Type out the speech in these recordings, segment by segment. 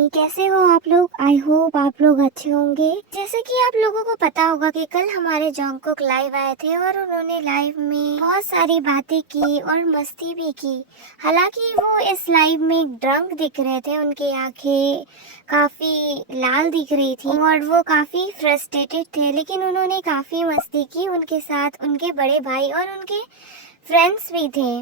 Army, कैसे हो आप लोग? आई होप आप लोग अच्छे होंगे। जैसे कि आप लोगों को पता होगा कि कल हमारे जंगकुक लाइव आए थे और उन्होंने लाइव में बहुत सारी बातें की और मस्ती भी की। हालांकि वो इस लाइव में ड्रंक दिख रहे थे, उनकी आंखें काफी लाल दिख रही थी और वो काफी फ्रस्ट्रेटेड थे, लेकिन उन्होंने काफी मस्ती की। उनके साथ उनके बड़े भाई और उनके फ्रेंड्स भी थे।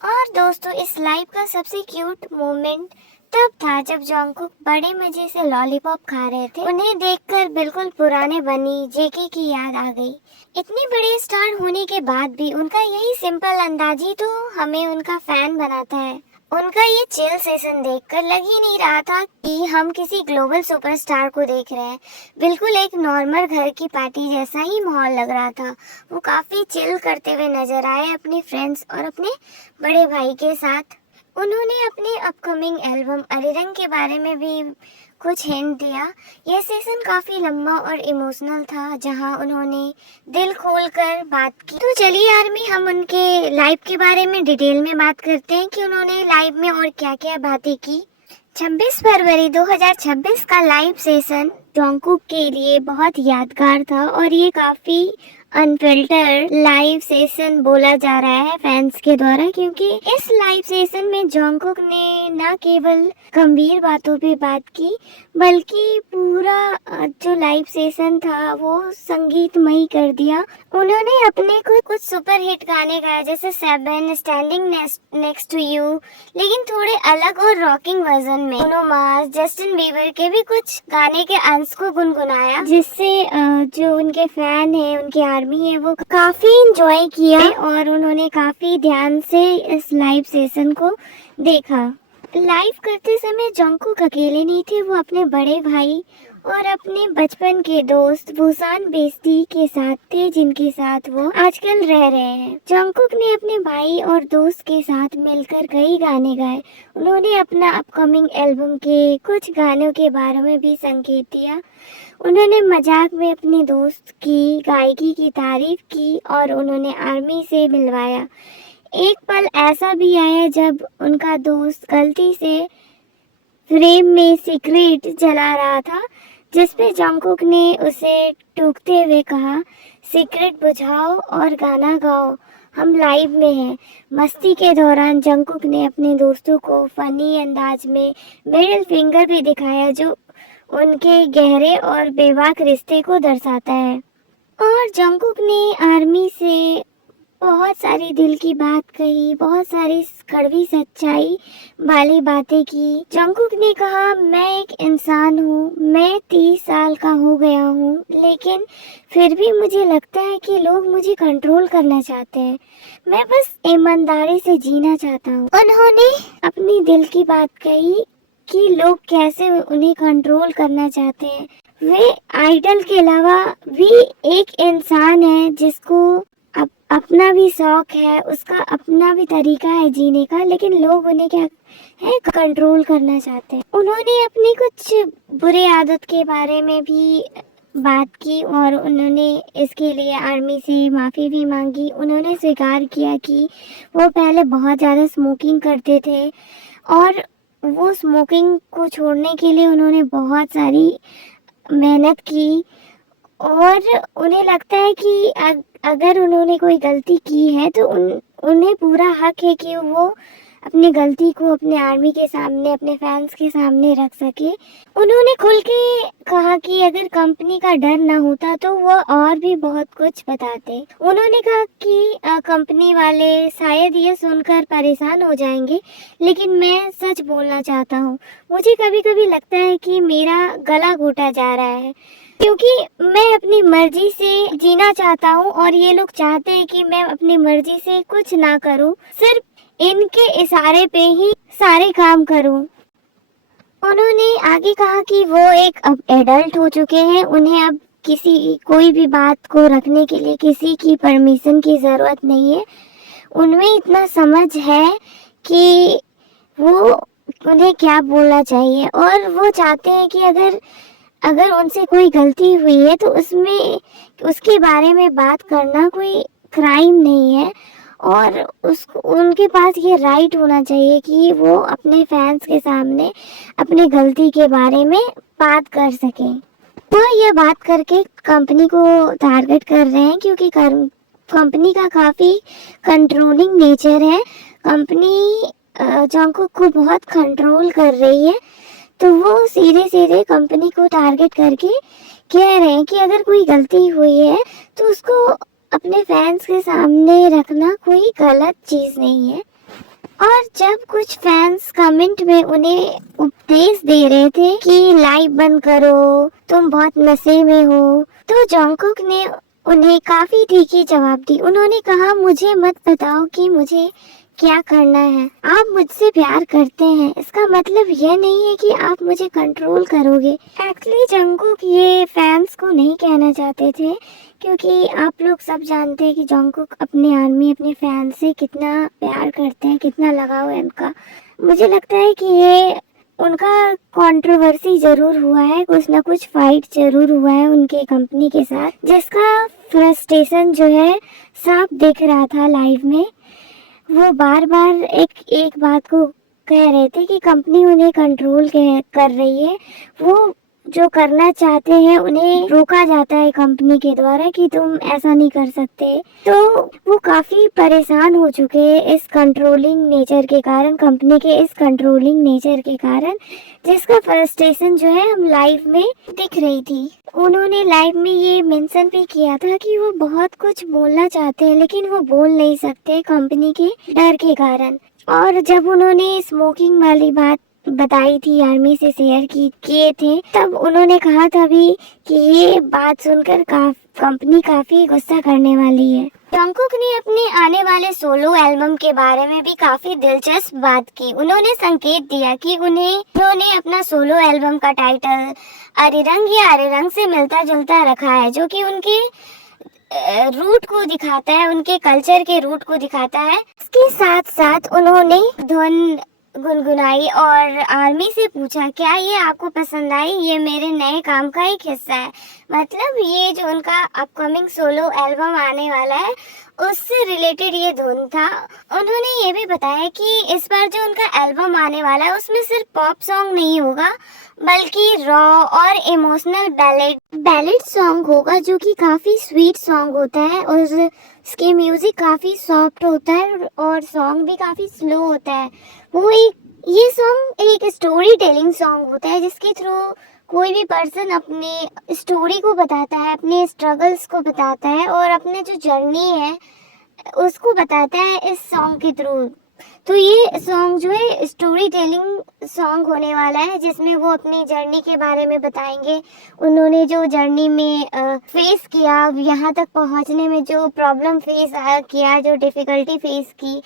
और दोस्तों, इस लाइव का सबसे क्यूट मोमेंट तब था जब जंगकुक बड़े मजे से लॉलीपॉप खा रहे थे। उन्हें देखकर बिल्कुल पुराने बनी जेके की याद आ गई। इतने बड़े स्टार होने के बाद भी उनका यही सिंपल अंदाज ही तो हमें उनका फैन बनाता है। उनका ये चिल सेशन देखकर लग ही नहीं रहा था कि हम किसी ग्लोबल सुपरस्टार को देख रहे हैं। बिल्कुल एक नॉर्मल घर की पार्टी जैसा ही माहौल लग रहा था। वो काफी चिल करते हुए नजर आए अपने फ्रेंड्स और अपने बड़े भाई के साथ। उन्होंने अपने अपकमिंग एल्बम अरिरंग के बारे में भी कुछ हिंट दिया। यह सेशन काफी लंबा और इमोशनल था, जहां उन्होंने दिल खोलकर बात की। तो चलिए आर्मी, हम उनके लाइव के बारे में डिटेल में बात करते हैं कि उन्होंने लाइव में और क्या क्या बातें की। 26 फरवरी 2026 का लाइव सेशन जंगकुक के लिए बहुत यादगार था और ये काफी अनफिल्टर लाइव सेशन बोला जा रहा है फैंस के द्वारा, क्योंकि इस लाइव सेशन में जंगकुक ने न केवल गंभीर बातों पे बात की, बल्कि पूरा जो लाइव सेशन था वो संगीतमय कर दिया। उन्होंने अपने कुछ सुपर हिट गाने गाए, जैसे 7, स्टैंडिंग नेक्स्ट टू यू, लेकिन थोड़े अलग और रॉकिंग वर्जन में। ब्रूनो मार्स, जस्टिन बीबर के भी कुछ गाने के अंश को गुनगुनाया, जिससे जो उनके फैन है, उनकी आर्मी है, वो काफी इंजॉय किया और उन्होंने काफी ध्यान से इस लाइव सेशन को देखा। लाइव करते समय जंगकुक अकेले नहीं थे, वो अपने बड़े भाई और अपने बचपन के दोस्त बुसान बेस्टी के साथ थे, जिनके साथ वो आजकल रह रहे हैं। जंगकुक ने अपने भाई और दोस्त के साथ मिलकर कई गाने गाए। उन्होंने अपना अपकमिंग एल्बम के कुछ गानों के बारे में भी संकेत दिया। उन्होंने मजाक में अपने दोस्त की गायकी की तारीफ की और उन्होंने आर्मी से मिलवाया। एक पल ऐसा भी आया जब उनका दोस्त गलती से फ्रेम में सिगरेट जला रहा था, जिसपे जंगकुक ने उसे टोकते हुए कहा, सिगरेट बुझाओ और गाना गाओ, हम लाइव में हैं। मस्ती के दौरान जंगकुक ने अपने दोस्तों को फनी अंदाज में मिडिल फिंगर भी दिखाया, जो उनके गहरे और बेबाक रिश्ते को दर्शाता है। और जंगकुक ने आर्मी से बहुत सारी दिल की बात कही, बहुत सारी कड़वी सच्चाई वाली बातें की। जंगकुक ने कहा, मैं एक इंसान हूँ, मैं 30 साल का हो गया हूँ, लेकिन फिर भी मुझे लगता है कि लोग मुझे कंट्रोल करना चाहते हैं। मैं बस ईमानदारी से जीना चाहता हूँ। उन्होंने अपनी दिल की बात कही कि लोग कैसे उन्हें कंट्रोल करना चाहते हैं। वे आइडल के अलावा भी एक इंसान है जिसको अपना भी शौक है, उसका अपना भी तरीका है जीने का, लेकिन लोग उन्हें क्या है कंट्रोल करना चाहते हैं। उन्होंने अपनी कुछ बुरे आदत के बारे में भी बात की और उन्होंने इसके लिए आर्मी से माफ़ी भी मांगी। उन्होंने स्वीकार किया कि वो पहले बहुत ज़्यादा स्मोकिंग करते थे और वो स्मोकिंग को छोड़ने के लिए उन्होंने बहुत सारी मेहनत की और उन्हें लगता है कि अगर उन्होंने कोई गलती की है तो उन्हें पूरा हक है कि वो अपनी गलती को अपने आर्मी के सामने, अपने फैंस के सामने रख सके। उन्होंने खुल के कहा कि अगर कंपनी का डर ना होता तो वो और भी बहुत कुछ बताते। उन्होंने कहा कि कंपनी वाले शायद ये सुनकर परेशान हो जाएंगे, लेकिन मैं सच बोलना चाहता हूँ। मुझे कभी कभी लगता है कि मेरा गला घोटा जा रहा है, क्योंकि मैं अपनी मर्जी से जीना चाहता हूँ और ये लोग चाहते हैं कि मैं अपनी मर्जी से कुछ ना करूँ, सिर्फ इनके इशारे पे ही सारे काम करूं। उन्होंने आगे कहा कि वो एक अब एडल्ट हो चुके हैं, उन्हें अब कोई भी बात को रखने के लिए किसी की परमिशन की जरूरत नहीं है। उनमें इतना समझ है कि वो उन्हें क्या बोलना चाहिए और वो चाहते हैं कि अगर उनसे कोई गलती हुई है तो उसके बारे में बात करना कोई क्राइम नहीं है और उसको उनके पास ये राइट होना चाहिए कि वो अपने फैंस के सामने अपनी गलती के बारे में बात कर सके। तो ये बात करके कंपनी को टारगेट कर रहे हैं क्योंकि कंपनी का काफ़ी कंट्रोलिंग नेचर है। कंपनी जंगकुक को बहुत कंट्रोल कर रही है, तो वो सीधे सीधे कंपनी को टारगेट करके कह रहे हैं कि अगर कोई गलती हुई है तो उसको अपने फैंस के सामने रखना कोई गलत चीज़ नहीं है। और जब कुछ फैंस कमेंट में उन्हें उपदेश दे रहे थे कि लाइव बंद करो, तुम बहुत नशे में हो, तो जंगकुक ने उन्हें काफी तीखी जवाब दी। उन्होंने कहा, मुझे मत बताओ कि मुझे क्या करना है। आप मुझसे प्यार करते हैं, इसका मतलब यह नहीं है कि आप मुझे कंट्रोल करोगे। एक्चुअली जंगकुक ये फैंस को नहीं कहना चाहते थे, क्योंकि आप लोग सब जानते हैं कि जंगकुक अपने आर्मी, अपने फैंस से कितना प्यार करते हैं, कितना लगाव है उनका। मुझे लगता है कि ये उनका कंट्रोवर्सी जरूर हुआ है, कुछ ना कुछ फाइट जरूर हुआ है उनके कंपनी के साथ, जिसका फ्रस्ट्रेशन जो है साफ दिख रहा था लाइव में। वो बार बार एक बात को कह रहे थे कि कंपनी उन्हें कंट्रोल कर रही है, वो जो करना चाहते हैं उन्हें रोका जाता है कंपनी के द्वारा कि तुम ऐसा नहीं कर सकते। तो वो काफी परेशान हो चुके हैं इस कंट्रोलिंग नेचर के कारण, कंपनी के इस कंट्रोलिंग नेचर के कारण, जिसका फ्रस्ट्रेशन जो है हम लाइव में दिख रही थी। उन्होंने लाइव में ये मेंशन भी किया था कि वो बहुत कुछ बोलना चाहते हैं लेकिन वो बोल नहीं सकते कंपनी के डर के कारण। और जब उन्होंने स्मोकिंग वाली बात बताई थी, आर्मी से शेयर किए थे, तब उन्होंने कहा था भी कि ये बात सुनकर कंपनी काफी गुस्सा करने वाली है। जंगकुक ने अपने आने वाले सोलो एल्बम के बारे में भी काफी दिलचस्प बात की। उन्होंने संकेत दिया कि उन्होंने अपना सोलो एल्बम का टाइटल अरिरंग या अरिरंग से मिलता जुलता रखा है, जो कि उनके रूट को दिखाता है, उनके कल्चर के रूट को दिखाता है। इसके साथ साथ उन्होंने धुन गुनगुनाई और आर्मी से पूछा, क्या ये आपको पसंद आई? ये मेरे नए काम का एक हिस्सा है। मतलब ये जो उनका अपकमिंग सोलो एल्बम आने वाला है उससे रिलेटेड ये धुन था। उन्होंने ये भी बताया कि इस बार जो उनका एल्बम आने वाला है उसमें सिर्फ पॉप सॉन्ग नहीं होगा, बल्कि रॉ और इमोशनल बैलेड सॉन्ग होगा, जो कि काफ़ी स्वीट सॉन्ग होता है और इसके म्यूज़िक काफ़ी सॉफ्ट होता है और सॉन्ग भी काफ़ी स्लो होता है। ये सॉन्ग एक स्टोरी टेलिंग सॉन्ग होता है, जिसके थ्रू कोई भी पर्सन अपने स्टोरी को बताता है, अपने स्ट्रगल्स को बताता है और अपने जो जर्नी है उसको बताता है इस सॉन्ग के थ्रू। तो ये सॉन्ग जो है स्टोरी टेलिंग सॉन्ग होने वाला है, जिसमें वो अपनी जर्नी के बारे में बताएंगे। उन्होंने जो जर्नी में फेस किया, यहाँ तक पहुँचने में जो प्रॉब्लम फेस किया, जो डिफ़िकल्टी फेस की,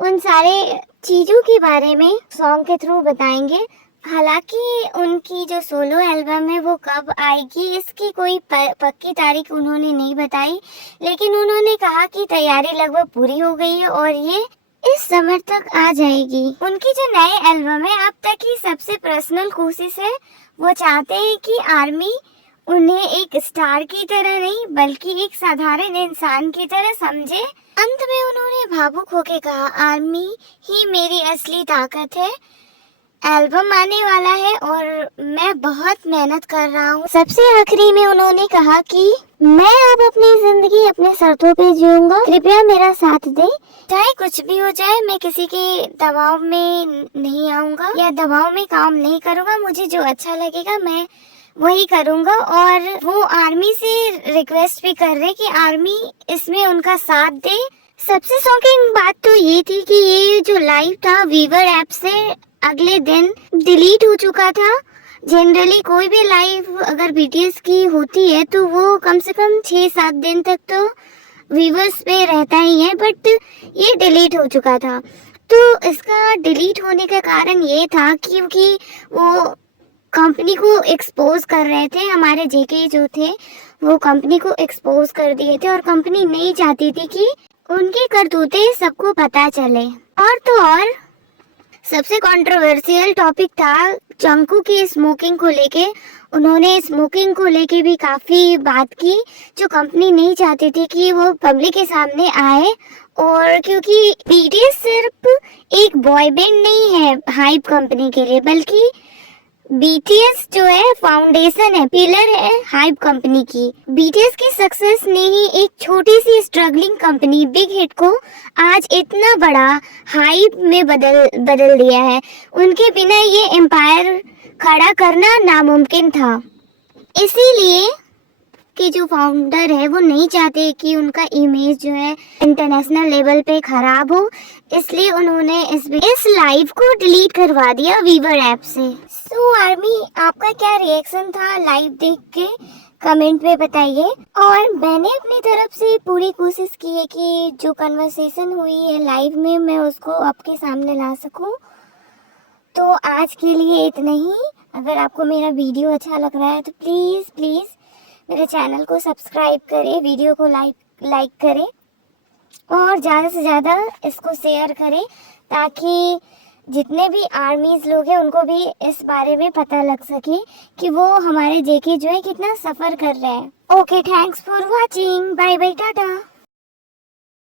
उन सारे चीज़ों के बारे में सॉन्ग के थ्रू बताएंगे। हालांकि उनकी जो सोलो एल्बम है वो कब आएगी इसकी कोई पक्की तारीख उन्होंने नहीं बताई, लेकिन उन्होंने कहा कि तैयारी लगभग पूरी हो गई है और ये इस समर तक आ जाएगी। उनकी जो नए एल्बम है अब तक की सबसे पर्सनल कोशिश है। वो चाहते हैं कि आर्मी उन्हें एक स्टार की तरह नहीं बल्कि एक साधारण इंसान की तरह समझे। अंत में उन्होंने भावुक होकर कहा, आर्मी ही मेरी असली ताकत है। एल्बम आने वाला है और मैं बहुत मेहनत कर रहा हूँ। सबसे आखिरी में उन्होंने कहा कि मैं अब अपनी जिंदगी अपने शर्तों पे जीऊंगा, कृपया मेरा साथ दें। चाहे कुछ भी हो जाए, मैं किसी के दबाव में नहीं आऊंगा या दबाव में काम नहीं करूंगा। मुझे जो अच्छा लगेगा मैं वही करूंगा। और वो आर्मी से रिक्वेस्ट भी कर रहे कि आर्मी इसमें उनका साथ दे। सबसे शॉकिंग बात तो ये थी कि ये जो लाइव था वीवर ऐप से अगले दिन डिलीट हो चुका था। जनरली कोई भी लाइव अगर बीटीएस की होती है तो वो कम से कम 6-7 दिन तक तो व्यूवर्स पे रहता ही है, बट ये डिलीट हो चुका था। तो इसका डिलीट होने का कारण ये था क्योंकि वो कंपनी को एक्सपोज कर रहे थे। हमारे जेके जो थे वो कंपनी को एक्सपोज कर दिए थे और कंपनी नहीं चाहती थी कि उनके करतूते सबको पता चले। और तो और सबसे कंट्रोवर्शियल टॉपिक था जंगकुक की स्मोकिंग को लेके। उन्होंने स्मोकिंग को लेके भी काफ़ी बात की, जो कंपनी नहीं चाहती थी कि वो पब्लिक के सामने आए और क्योंकि बीटीएस सिर्फ एक बॉय बैंड नहीं है हाइप कंपनी के लिए, बल्कि बीटीएस जो है फाउंडेशन है, पिलर है हाइप कंपनी की। बीटीएस की सक्सेस ने ही एक छोटी सी स्ट्रगलिंग कंपनी बिग हिट को आज इतना बड़ा हाइप में बदल दिया है। उनके बिना ये एम्पायर खड़ा करना नामुमकिन था। इसीलिए कि जो फाउंडर है वो नहीं चाहते कि उनका इमेज जो है इंटरनेशनल लेवल पे खराब हो, इसलिए उन्होंने इस लाइव को डिलीट करवा दिया वीवर ऐप से। सो आर्मी, आपका क्या रिएक्शन था लाइव देख के, कमेंट में बताइए। और मैंने अपनी तरफ से पूरी कोशिश की है कि जो कन्वर्सेशन हुई है लाइव में मैं उसको आपके सामने ला सकूं। तो आज के लिए इतना ही। अगर आपको मेरा वीडियो अच्छा लग रहा है तो प्लीज़ मेरे चैनल को सब्सक्राइब करें, वीडियो को लाइक करें और ज़्यादा से ज़्यादा इसको शेयर करें, ताकि जितने भी आर्मीज़ लोग हैं उनको भी इस बारे में पता लग सके कि वो हमारे जेके जो है कितना सफ़र कर रहे हैं। Okay, thanks for watching, bye bye, Tata.